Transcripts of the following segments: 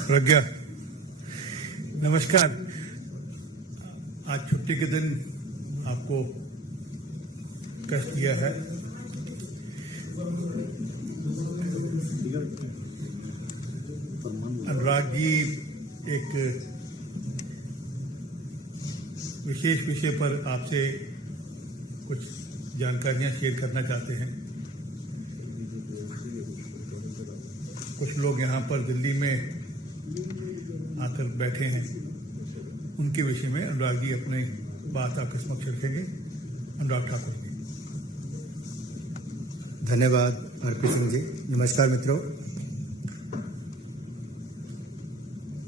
प्रज्ञा, नमस्कार। आज छुट्टी के दिन आपको कष्ट दिया है। अनुराग जी एक विशेष विषय पर आपसे कुछ जानकारियां शेयर करना चाहते हैं। कुछ लोग यहाँ पर दिल्ली में आकर बैठे हैं, उनके विषय में अनुराग जी अपनी बात आपके समक्ष रखेंगे। अनुराग ठाकुर जी। धन्यवाद आरपी सिंह जी। नमस्कार मित्रों।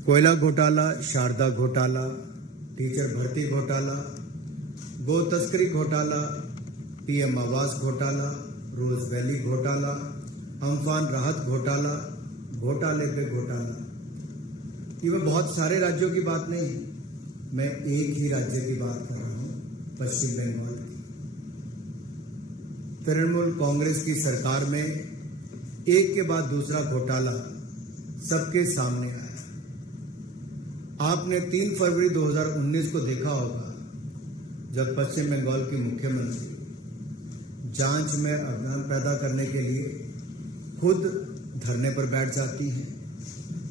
कोयला घोटाला, शारदा घोटाला, टीचर भर्ती घोटाला, गो तस्करी घोटाला, पीएम आवास घोटाला, रोज वैली घोटाला, अम्फान राहत घोटाला, घोटाले पे घोटाला। ये बहुत सारे राज्यों की बात नहीं, मैं एक ही राज्य की बात कर रहा हूं, पश्चिम बंगाल की। तृणमूल कांग्रेस की सरकार में एक के बाद दूसरा घोटाला सबके सामने आया। आपने 3 फरवरी 2019 को देखा होगा, जब पश्चिम बंगाल की मुख्यमंत्री जांच में अभियान पैदा करने के लिए खुद धरने पर बैठ जाती हैं।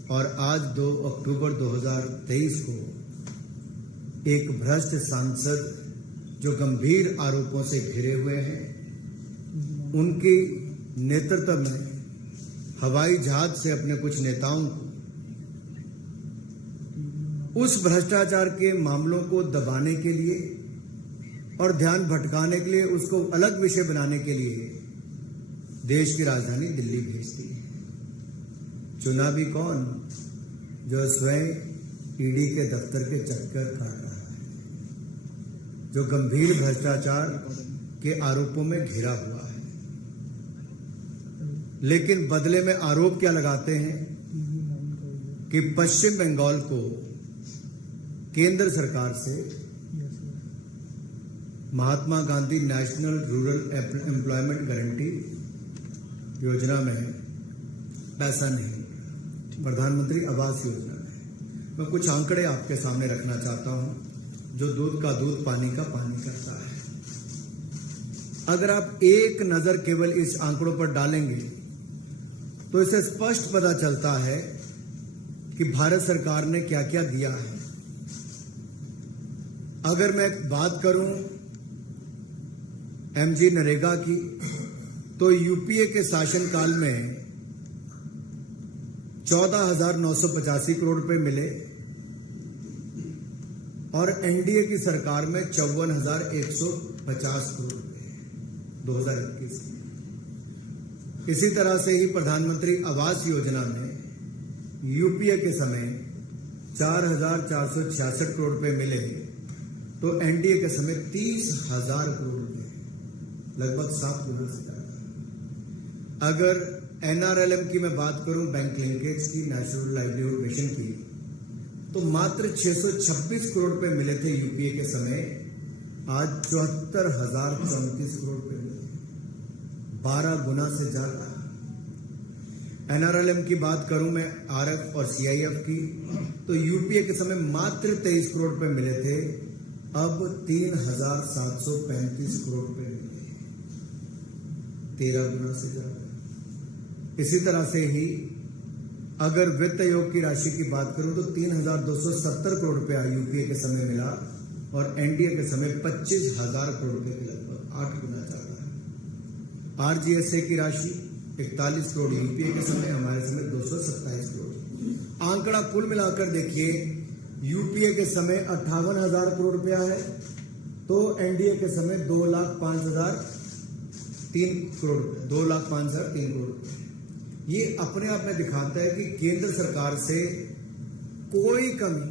और आज 2 अक्टूबर 2023 को एक भ्रष्ट सांसद जो गंभीर आरोपों से घिरे हुए हैं, उनकी नेतृत्व में हवाई जहाज से अपने कुछ नेताओं को उस भ्रष्टाचार के मामलों को दबाने के लिए और ध्यान भटकाने के लिए, उसको अलग विषय बनाने के लिए देश की राजधानी दिल्ली भेजती है। चुना भी कौन? जो स्वयं ईडी के दफ्तर के चक्कर काट रहा है, जो गंभीर भ्रष्टाचार के आरोपों में घिरा हुआ है। लेकिन बदले में आरोप क्या लगाते हैं कि पश्चिम बंगाल को केंद्र सरकार से Mahatma Gandhi National Rural Employment Guarantee योजना में पैसा नहीं, प्रधानमंत्री आवास योजना में। मैं कुछ आंकड़े आपके सामने रखना चाहता हूं, जो दूध का दूध, पानी का पानी करता है। अगर आप एक नजर केवल इस आंकड़ों पर डालेंगे तो इसे स्पष्ट पता चलता है कि भारत सरकार ने क्या क्या दिया है। अगर मैं बात करूं एमजी नरेगा की, तो यूपीए के शासनकाल में 14,985 करोड़ रुपए मिले और एनडीए की सरकार में 54,150 करोड़ रुपए 2021 में। इसी तरह से ही प्रधानमंत्री आवास योजना में यूपीए के समय 4,466 करोड़ रुपए मिले, तो एनडीए के समय 30,000 करोड़ रुपए, लगभग 7 गुना से ज्यादा। अगर एनआरएलएम की मैं बात करूं, बैंक लिंकेज की, नेशनल लाइवलीहुड मिशन की, तो मात्र 626 करोड़ रुपए मिले थे यूपीए के समय। आज 74,034 करोड़ रुपए मिले, 12 गुना से ज्यादा। एनआरएलएम की बात करूं मैं, आरएफ और सीआईएफ की, तो यूपीए के समय मात्र 23 करोड़ रुपए मिले थे, अब 3,735 करोड़ रुपए मिले, 13 गुना से ज्यादा। इसी तरह से ही अगर वित्त आयोग की राशि की बात करूं तो 3,270 करोड़ रुपया यूपीए के समय मिला और एनडीए के समय 25,000 करोड़ रुपए के लगभग 8 गुना ज्यादा है। आरजीएसए की राशि 41 करोड़ यूपीए के समय, हमारे समय 227 करोड़। आंकड़ा कुल मिलाकर देखिए, यूपीए के समय 58,000 करोड़ रुपया है, तो एनडीए के समय 2,05,003 करोड़, 2,05,003 करोड़ रुपए। ये अपने आप में दिखाता है कि केंद्र सरकार से कोई कमी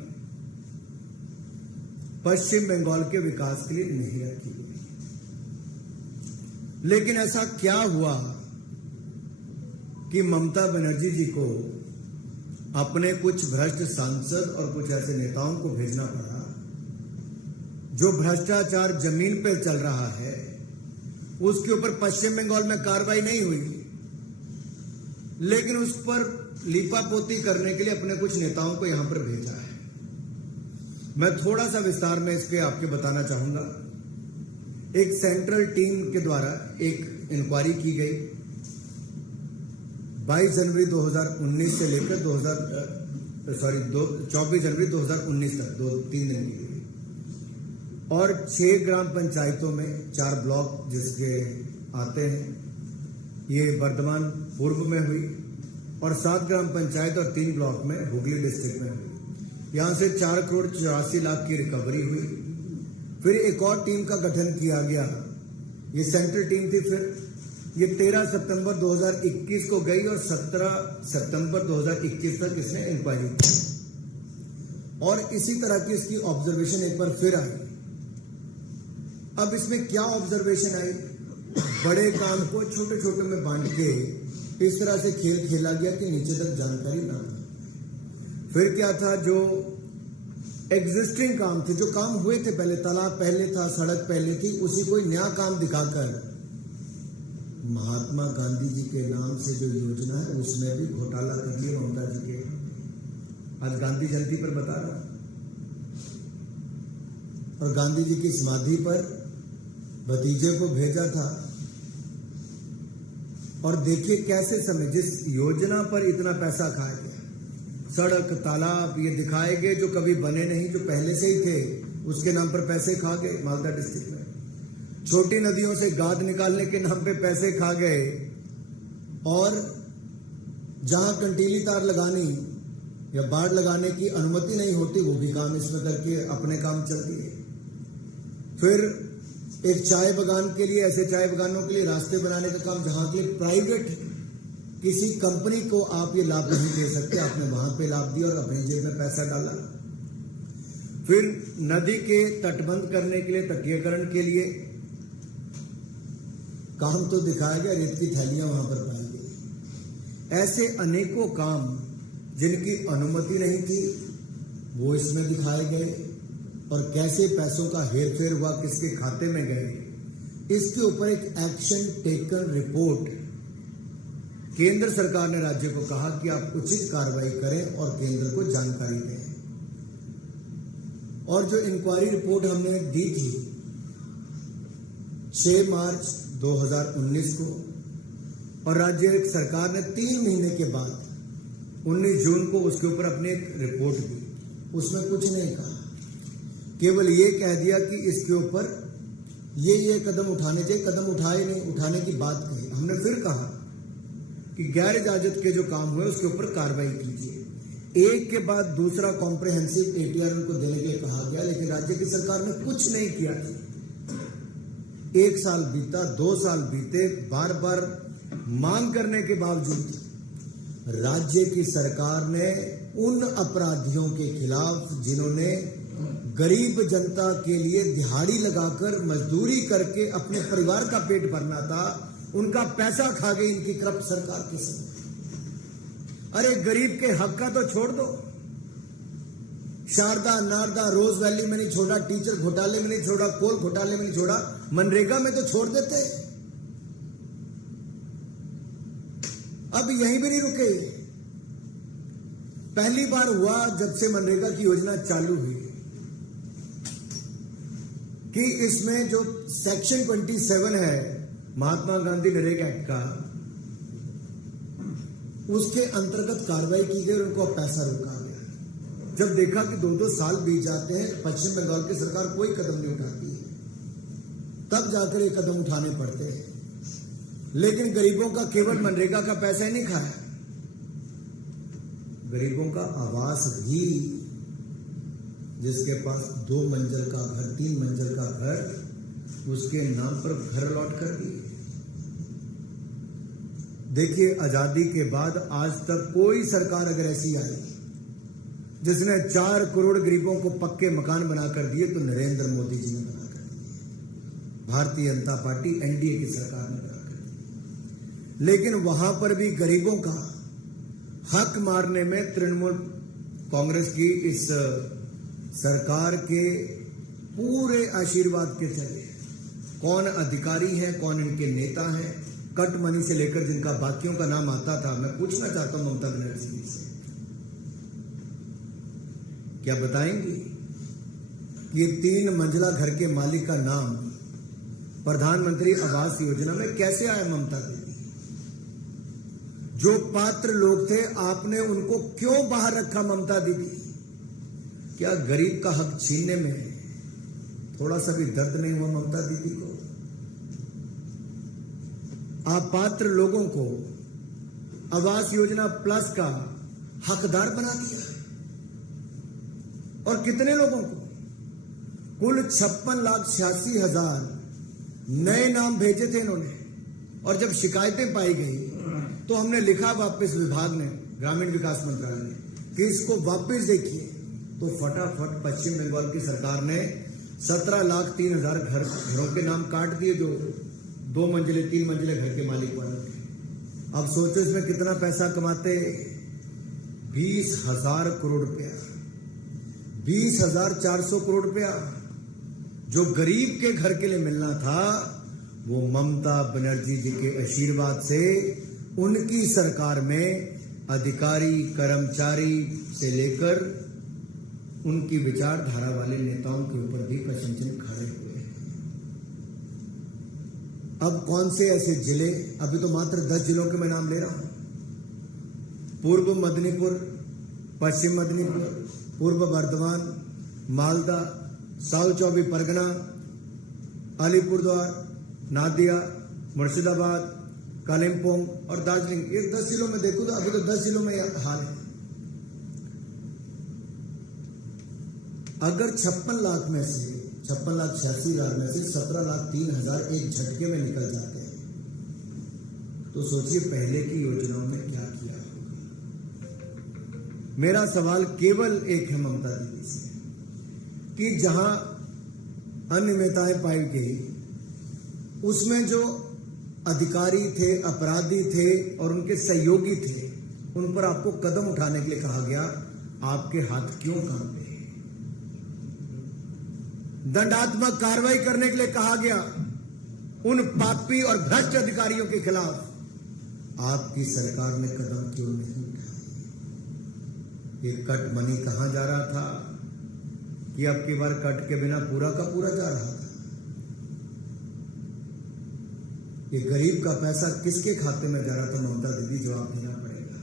पश्चिम बंगाल के विकास के लिए नहीं रखी गई। लेकिन ऐसा क्या हुआ कि ममता बनर्जी जी को अपने कुछ भ्रष्ट सांसद और कुछ ऐसे नेताओं को भेजना पड़ा जो भ्रष्टाचार जमीन पर चल रहा है उसके ऊपर पश्चिम बंगाल में कार्रवाई नहीं हुई, लेकिन उस पर लीपापोती करने के लिए अपने कुछ नेताओं को यहां पर भेजा है। मैं थोड़ा सा विस्तार में इसके आपके बताना चाहूंगा। एक सेंट्रल टीम के द्वारा एक इंक्वायरी की गई 22 जनवरी 2019 से लेकर 24 जनवरी 2019 तक 2-3 दिन की गई, और 6 ग्राम पंचायतों में 4 ब्लॉक जिसके आते हैं, ये वर्धमान पूर्व में हुई, और 7 ग्राम पंचायत और 3 ब्लॉक में हुगली डिस्ट्रिक्ट में हुई। यहां से 4 करोड़ 84 लाख की रिकवरी हुई। फिर एक और टीम का गठन किया गया, ये सेंट्रल टीम थी। फिर ये 13 सितंबर 2021 को गई और 17 सितंबर 2021 तक इसने इंक्वायरी की, और इसी तरह की इसकी ऑब्जर्वेशन एक बार फिर आई। अब इसमें क्या ऑब्जर्वेशन आई? बड़े काम को छोटे छोटे में बांट के इस तरह से खेल खेला गया कि नीचे तक जानकारी ना हो। फिर क्या था, जो एग्जिस्टिंग काम थे, जो काम हुए थे पहले, तालाब पहले था, सड़क पहले थी, उसी कोई नया काम दिखाकर महात्मा गांधी जी के नाम से जो योजना है उसमें भी घोटाला कर लिया ममता जी के। आज गांधी जयंती पर बता रहा, और गांधी जी की समाधि पर भतीजे को भेजा था, और देखिए कैसे समय जिस योजना पर इतना पैसा खाया गया, सड़क तालाब ये दिखाए गए जो कभी बने नहीं, जो पहले से ही थे, उसके नाम पर पैसे खा गए। मालदा डिस्ट्रिक्ट में छोटी नदियों से गाद निकालने के नाम पे पैसे खा गए, और जहां कंटीली तार लगानी या बाढ़ लगाने की अनुमति नहीं होती वो भी काम इसमें करके अपने काम चल दिए। फिर एक चाय बागान के लिए, ऐसे चाय बागानों के लिए रास्ते बनाने का काम, जहां के लिए प्राइवेट किसी कंपनी को आप ये लाभ नहीं दे सकते, आपने वहां पे लाभ दिया और अपनी जेब में पैसा डाला। फिर नदी के तटबंध करने के लिए, तटीयकरण के लिए काम तो दिखाया गया, रेत की थैलियां वहां पर पाई गई। ऐसे अनेकों काम जिनकी अनुमति नहीं थी वो इसमें दिखाए गए, और कैसे पैसों का हेरफेर हुआ, किसके खाते में गए, इसके ऊपर एक एक्शन टेकन रिपोर्ट केंद्र सरकार ने राज्य को कहा कि आप उचित कार्रवाई करें और केंद्र को जानकारी दें। और जो इंक्वायरी रिपोर्ट हमने दी थी 6 मार्च 2019 को, और राज्य सरकार ने 3 महीने के बाद 19 जून को उसके ऊपर अपनी एक रिपोर्ट दी। उसमें कुछ नहीं कहा, केवल ये कह दिया कि इसके ऊपर ये कदम उठाने चाहिए, कदम उठाए नहीं, उठाने की बात कही। हमने फिर कहा कि गैर इजाजत के जो काम हुए उसके ऊपर कार्रवाई कीजिए। एक के बाद दूसरा कॉम्प्रिहेंसिव एटीआर उनको देने के लिए कहा गया, लेकिन राज्य की सरकार ने कुछ नहीं किया। 1 साल बीता, 2 साल बीते, बार बार मांग करने के बावजूद राज्य की सरकार ने उन अपराधियों के खिलाफ जिन्होंने गरीब जनता के लिए दिहाड़ी लगाकर मजदूरी करके अपने परिवार का पेट भरना था, उनका पैसा खा गई इनकी करप्ट सरकार के समय। अरे गरीब के हक का तो छोड़ दो, शारदा नारदा रोज वैली में नहीं छोड़ा, टीचर घोटाले में नहीं छोड़ा, कोल घोटाले में नहीं छोड़ा, मनरेगा में तो छोड़ देते। अब यहीं भी नहीं रुके। पहली बार हुआ जब से मनरेगा की योजना चालू हुई कि इसमें जो सेक्शन 27 है महात्मा गांधी नरेगा एक्ट का, उसके अंतर्गत कार्रवाई की गई और उनको पैसा रोका गया। जब देखा कि 2-2 साल बीत जाते हैं, पश्चिम बंगाल की सरकार कोई कदम नहीं उठाती है, तब जाकर ये कदम उठाने पड़ते हैं। लेकिन गरीबों का केवल मनरेगा का पैसा ही नहीं खाया, गरीबों का आवास भी, जिसके पास 2 मंजिल का घर, 3 मंजिल का घर, उसके नाम पर घर अलॉट कर दिए। देखिए, आजादी के बाद आज तक कोई सरकार अगर ऐसी आई जिसने 4 करोड़ गरीबों को पक्के मकान बनाकर दिए तो नरेंद्र मोदी जी ने बनाकर दिए, भारतीय जनता पार्टी एनडीए की सरकार ने बनाकर दिए। लेकिन वहां पर भी गरीबों का हक मारने में तृणमूल कांग्रेस की इस सरकार के पूरे आशीर्वाद के चले। कौन अधिकारी हैं, कौन इनके नेता हैं, कट मनी से लेकर जिनका बाकियों का नाम आता था, मैं पूछना चाहता हूं ममता बनर्जी से, क्या बताएंगी ये 3 मंजिला घर के मालिक का नाम प्रधानमंत्री आवास योजना में कैसे आया? ममता दीदी, जो पात्र लोग थे आपने उनको क्यों बाहर रखा? ममता दीदी, क्या गरीब का हक छीनने में थोड़ा सा भी दर्द नहीं हुआ ममता दीदी को? अपात्र लोगों को आवास योजना प्लस का हकदार बना दिया। और कितने लोगों को? कुल 56,86,000 नए नाम भेजे थे इन्होंने। और जब शिकायतें पाई गई तो हमने लिखा वापस विभाग ने, ग्रामीण विकास मंत्रालय ने, कि इसको वापस देखिए। तो फटाफट पश्चिम बंगाल की सरकार ने 17,03,000 घरों के नाम काट दिए, जो 2 मंजिले 3 मंजिले घर के मालिक बने थे। अब सोचो इसमें कितना पैसा कमाते? 20,000 करोड़ रुपया, 20,400 करोड़ रुपया जो गरीब के घर के लिए मिलना था, वो ममता बनर्जी जी के आशीर्वाद से उनकी सरकार में अधिकारी कर्मचारी से लेकर उनकी विचारधारा वाले नेताओं के ऊपर भी प्रशंसन खड़े हुए हैं। अब कौन से ऐसे जिले, अभी तो मात्र 10 जिलों के मैं नाम ले रहा हूं, पूर्व मेदिनीपुर, पश्चिम मेदिनीपुर, पूर्व बर्धमान, मालदा, साउथ 24 परगना, अलीपुरद्वार, नादिया, मुर्शिदाबाद, कालिम्पोंग और दार्जिलिंग। ये 10 जिलों में देखो तो अभी तो 10 जिलों में हाल है। अगर 56 लाख में से 56,86,000 में से 17,03,000 एक झटके में निकल जाते हैं, तो सोचिए पहले की योजनाओं में क्या किया होगा। मेरा सवाल केवल एक है ममता दीदी से, कि जहां अनियमितताएं पाई गई उसमें जो अधिकारी थे, अपराधी थे और उनके सहयोगी थे, उन पर आपको कदम उठाने के लिए कहा गया। आपके हाथ क्यों कांपे? दंडात्मक कार्रवाई करने के लिए कहा गया उन पापी और भ्रष्ट अधिकारियों के खिलाफ। आपकी सरकार ने कदम क्यों नहीं उठाए? ये कट मनी कहां जा रहा था कि अब की बार कट के बिना पूरा का पूरा जा रहा था? ये गरीब का पैसा किसके खाते में जा रहा था? ममता दीदी, जवाब देना पड़ेगा।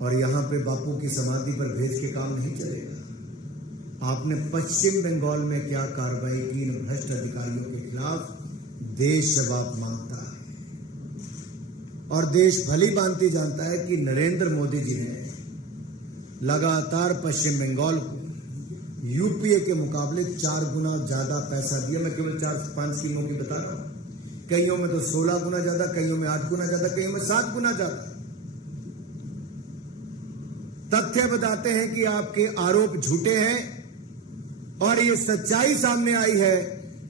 और यहां पे बापू की समाधि पर भेज के काम नहीं चलेगा। आपने पश्चिम बंगाल में क्या कार्रवाई की इन भ्रष्ट अधिकारियों के खिलाफ, देश जवाब मांगता है। और देश भली भांति जानता है कि नरेंद्र मोदी जी ने लगातार पश्चिम बंगाल को यूपीए के मुकाबले 4 गुना ज्यादा पैसा दिया। मैं केवल 4-5 स्कीमों की बता रहा हूं। कईयों में तो 16 गुना ज्यादा, कईयों में 8 गुना ज्यादा, कईयों में 7 गुना ज्यादा। तथ्य बताते हैं कि आपके आरोप झूठे हैं और ये सच्चाई सामने आई है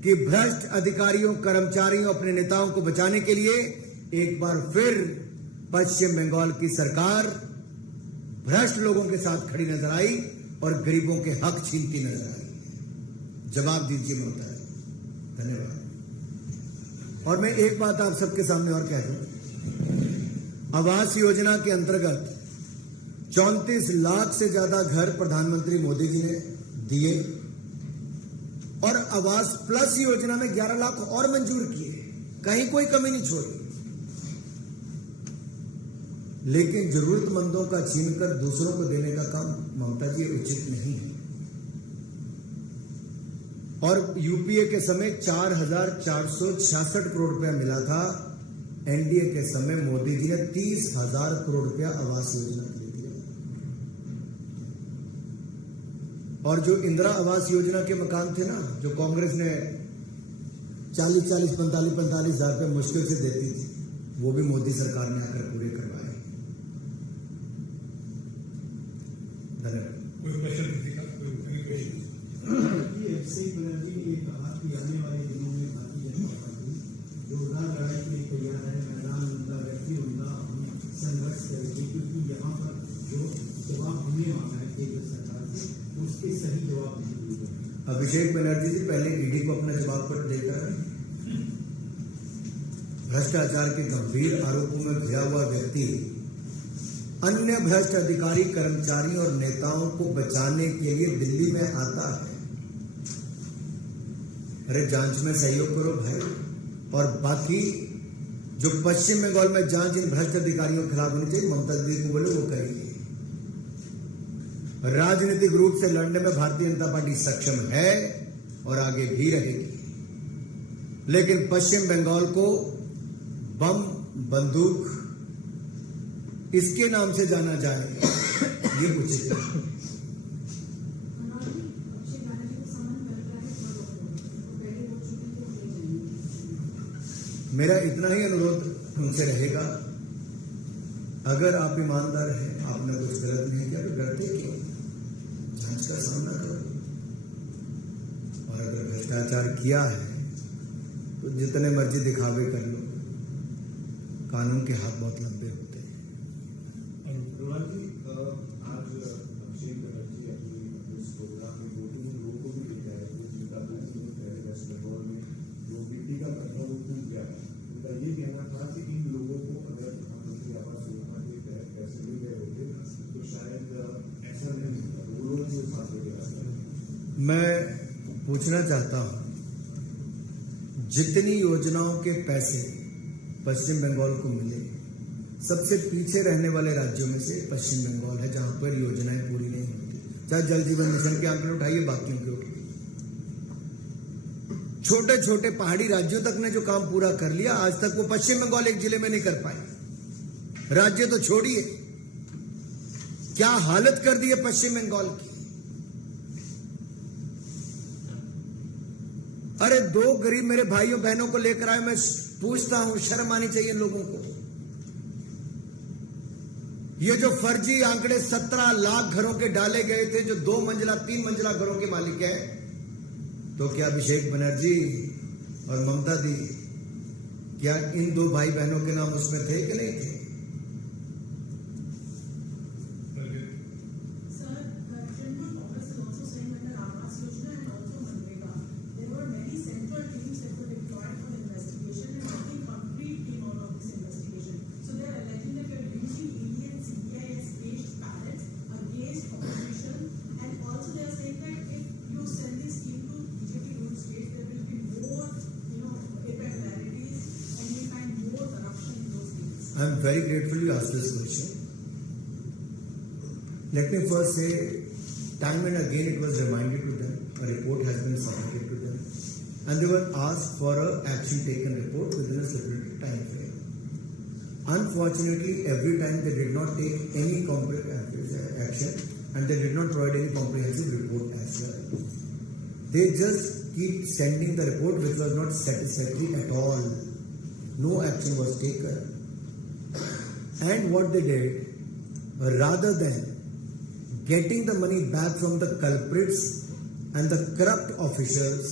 कि भ्रष्ट अधिकारियों, कर्मचारियों, अपने नेताओं को बचाने के लिए एक बार फिर पश्चिम बंगाल की सरकार भ्रष्ट लोगों के साथ खड़ी नजर आई और गरीबों के हक छीनती नजर आई। जवाब दीजिए ममता जी। धन्यवाद। और मैं एक बात आप सबके सामने और कह दूं, आवास योजना के अंतर्गत 34 लाख से ज्यादा घर प्रधानमंत्री मोदी जी ने दिए और आवास प्लस योजना में 11 लाख और मंजूर किए, कहीं कोई कमी नहीं छोड़ी। लेकिन जरूरतमंदों का छीनकर दूसरों को देने का काम ममता जी उचित नहीं है। और यूपीए के समय 4,466 करोड़ रुपया मिला था, एनडीए के समय मोदी जी ने 30,000 करोड़ रुपया आवास योजना के लिए दिया। और जो इंदिरा आवास योजना के मकान थे ना, जो कांग्रेस ने 40-40, 45-45 हजार रुपये मुश्किल से देती थी, वो भी मोदी सरकार ने आकर पूरे करवाए। कोई क्वेश्चन किसी का? बनर्जी ने कहा कि आने वाले दिनों में भारतीय जनता पार्टी जोरदार लड़ाई के लिए तैयार है, मैदान उनका, व्यक्ति उनका, हम संघर्ष करेंगे, क्योंकि यहाँ पर जो जवाब होने वाला है केंद्र सरकार से उसके सही जवाब दीजिए। अभिषेक बनर्जी जी, पहले ईडी को अपना जवाब पत्र देकर भ्रष्टाचार के गंभीर आरोपों में घिरा हुआ व्यक्ति अन्य भ्रष्ट अधिकारी, कर्मचारी और नेताओं को बचाने के लिए दिल्ली में आता है। अरे जांच में सहयोग करो भाई, और बाकी जो पश्चिम बंगाल में जांच इन भ्रष्ट अधिकारियों के खिलाफ होनी चाहिए, ममता दीदी को बोले वो करेगी। राजनीतिक रूप से लड़ने में भारतीय जनता पार्टी सक्षम है और आगे भी रहेगी, लेकिन पश्चिम बंगाल को बम, बंदूक इसके नाम से जाना जाए ये उचित है। मेरा इतना ही अनुरोध उनसे रहेगा, अगर आप ईमानदार हैं, आपने कुछ गलत नहीं किया तो डरते क्यों? जांच का सामना करो। और अगर भ्रष्टाचार किया है तो जितने मर्जी दिखावे कर लो, कानून के हाथ बहुत लंबे होते हैं। अनुराग जी, आज अभिषेक बनर्जी अपने इस प्रोग्राम में 2-3 लोगों को भी लेकर आए थे, जिनका 2 दिनों पहले वेस्ट बंगाल में जो मिट्टी का पत्थर वो टूट गया। उनका ये कहना था कि इन लोगों को अगर प्रधानमंत्री आवास योजना के तहत पैसे मिल गए होते तो शायद ऐसा नहीं होता, वो लोग जो साथ लेकर। मैं पूछना चाहता हूं, जितनी योजनाओं के पैसे पश्चिम बंगाल को मिले, सबसे पीछे रहने वाले राज्यों में से पश्चिम बंगाल है, जहां पर योजनाएं पूरी नहीं होती। चाहे जल जीवन मिशन के आंकड़े उठाइए, बाकियों के उठाइए, छोटे छोटे पहाड़ी राज्यों तक ने जो काम पूरा कर लिया, आज तक वो पश्चिम बंगाल एक जिले में नहीं कर पाए। राज्य तो छोड़िए, क्या हालत कर दी है पश्चिम बंगाल की। अरे 2 गरीब मेरे भाइयों बहनों को लेकर आए, मैं पूछता हूं, शर्म आनी चाहिए लोगों को। ये जो फर्जी आंकड़े 17 लाख घरों के डाले गए थे, जो 2 मंजिला 3 मंजिला घरों के मालिक हैं, तो क्या अभिषेक बनर्जी और ममता दी, क्या इन 2 भाई बहनों के नाम उसमें थे कि नहीं थे? I am very grateful you asked this question. Let me first say, time and again it was reminded to them, a report has been submitted to them, and they were asked for an action taken report within a stipulated time frame. Unfortunately, every time they did not take any action, and they did not provide any comprehensive report as well. They just keep sending the report which was not satisfactory at all. No action was taken. And what they did, rather than getting the money back from the culprits and the corrupt officials,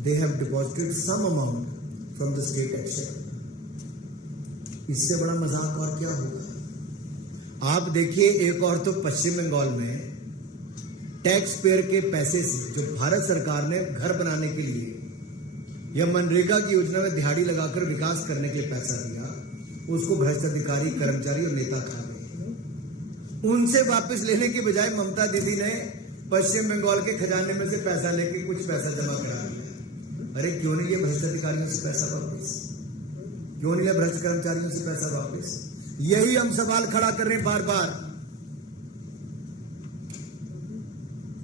they have deposited some amount from the state exchequer. इससे बड़ा मजाक और क्या होगा? आप देखिए, एक और तो पश्चिम बंगाल में टैक्स पेयर के पैसे से, जो भारत सरकार ने घर बनाने के लिए या मनरेगा की योजना में दिहाड़ी लगाकर विकास करने के लिए पैसा दिया, उसको भ्रष्ट अधिकारी, कर्मचारी और नेता खा गए। उनसे वापस लेने के बजाय ममता दीदी ने पश्चिम बंगाल के खजाने में से पैसा लेके कुछ पैसा जमा करा लिया। अरे क्यों नहीं ये भ्रष्ट अधिकारियों से पैसा वापस? क्यों नहीं लिया भ्रष्ट कर्मचारियों से पैसा वापस? यही हम सवाल खड़ा कर रहे हैं बार बार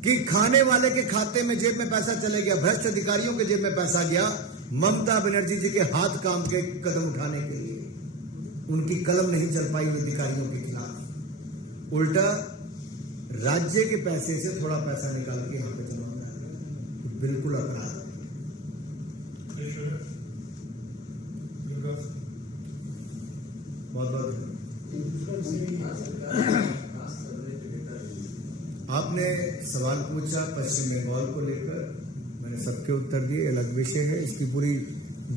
कि खाने वाले के खाते में जेब में पैसा चले गया, भ्रष्ट अधिकारियों के जेब में पैसा गया, ममता बनर्जी जी के हाथ काम के कदम उठाने के लिए। उनकी कलम नहीं चल पाई अधिकारियों के खिलाफ, उल्टा राज्य के पैसे से थोड़ा पैसा निकाल के यहां पे जमा करा दिया। बिल्कुल अपराध। बहुत बहुत आपने सवाल पूछा पश्चिम बंगाल को लेकर, मैंने सबके उत्तर दिए। अलग विषय है, इसकी पूरी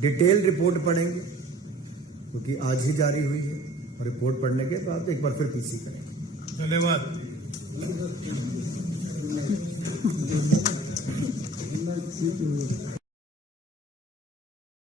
डिटेल रिपोर्ट पढ़ेंगे क्योंकि आज ही जारी हुई है, और रिपोर्ट पढ़ने के बाद एक बार फिर पीसी करेंगे। धन्यवाद। सीट